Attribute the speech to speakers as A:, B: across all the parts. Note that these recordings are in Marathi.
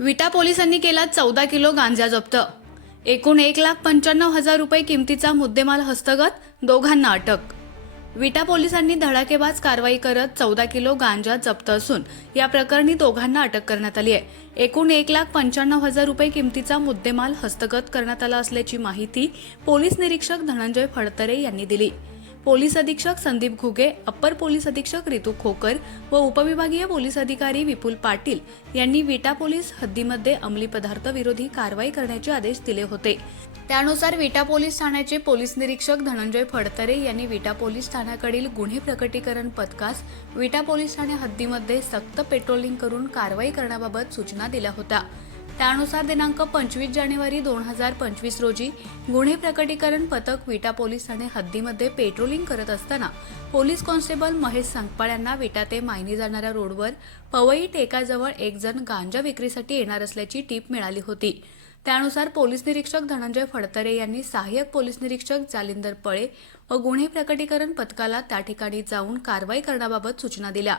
A: विटा पोलिसांनी केला चौदा किलो गांजा जप्त. एकूण एक लाख पंच्याण्णव हजार रुपये किमतीचा मुद्देमाल हस्तगत दोघांना अटक. विटा पोलिसांनी धडाकेबाज कारवाई करत चौदा किलो गांजा जप्त असून या प्रकरणी दोघांना अटक करण्यात आली आहे. एकूण एक लाख पंच्याण्णव हजार रुपये किमतीचा मुद्देमाल हस्तगत करण्यात आला असल्याची माहिती पोलीस निरीक्षक धनंजय फडतरे यांनी दिली. पोलीस अधीक्षक संदीप घुगे अप्पर पोलीस अधीक्षक रितू खोकर व उपविभागीय पोलीस अधिकारी विपुल पाटील यांनी विटा पोलीस हद्दीमध्ये अंमली पदार्थ विरोधी कारवाई करण्याचे आदेश दिले होते. त्यानुसार विटा पोलीस ठाण्याचे पोलीस निरीक्षक धनंजय फडतरे यांनी विटा पोलीस ठाण्याकडील गुन्हे प्रकटीकरण पथकास विटा पोलीस ठाणे हद्दीमध्ये सक्त पेट्रोलिंग करून कारवाई करण्याबाबत सूचना दिल्या होत्या. त्यानुसार दिनांक पंचवीस जानेवारी दोन हजार पंचवीस रोजी गुन्हे प्रकटीकरण पथक विटा पोलीस ठाणे हद्दीमध्ये पेट्रोलिंग करत असताना पोलीस कॉन्स्टेबल महेश संकपाळ यांना विटा ते मायनी जाणाऱ्या रोडवर पवई टेकाजवळ एक जण गांजा विक्रीसाठी येणार असल्याची टीप मिळाली होती. त्यानुसार पोलीस निरीक्षक धनंजय फडतरे यांनी सहाय्यक पोलीस निरीक्षक जालिंदर पळे व गुन्हे प्रकटीकरण पथकाला त्या ठिकाणी जाऊन कारवाई करण्याबाबत सूचना दिल्या.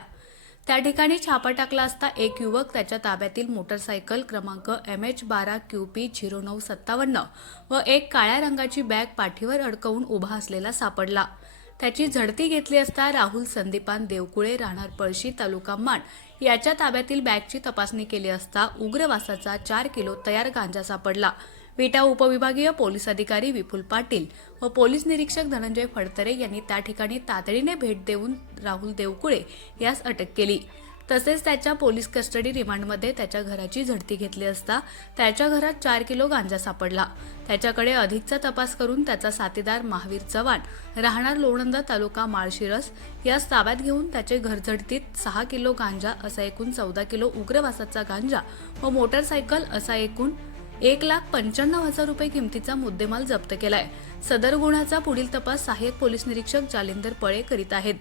A: त्या ठिकाणी छापा टाकला असता एक युवक त्याच्या ताब्यातील मोटरसायकल क्रमांक एम एच बारा क्यू पी झिरो नऊ सत्तावन्न व एक काळ्या रंगाची बॅग पाठीवर अडकवून उभा असलेला सापडला. त्याची झडती घेतली असता राहुल संदीपान देवकुळे राहणार पळशी तालुका माण याच्या ताब्यातील बॅगची तपासणी केली असता उग्रवासाचा चार किलो तयार गांजा सापडला. विटा उपविभागीय पोलीस अधिकारी विपुल पाटील व पोलीस निरीक्षक धनंजय फडतरे यांनी त्या ठिकाणी तातडीने भेट देऊन राहुल देवकुळे यास अटक केली. तसेच त्याच्या पोलीस कस्टडी रिमांडमध्ये त्याच्या घराची झडती घेतली असता त्याच्या घरात चार किलो गांजा सापडला. त्याच्याकडे अधिकचा तपास करून त्याचा साथीदार महावीर चव्हाण राहणार लोणंदा तालुका माळशिरस यास ताब्यात घेऊन त्याचे घरझडतीत सहा किलो गांजा असा एकूण चौदा किलो उग्रवासाचा गांजा व मोटरसायकल असा एकूण एक लाख पंच्याण्णव हजार रुपये किमतीचा मुद्देमाल जप्त केलाय. सदर गुन्ह्याचा पुढील तपास सहाय्यक पोलीस निरीक्षक जालिंदर पळे करीत आहेत.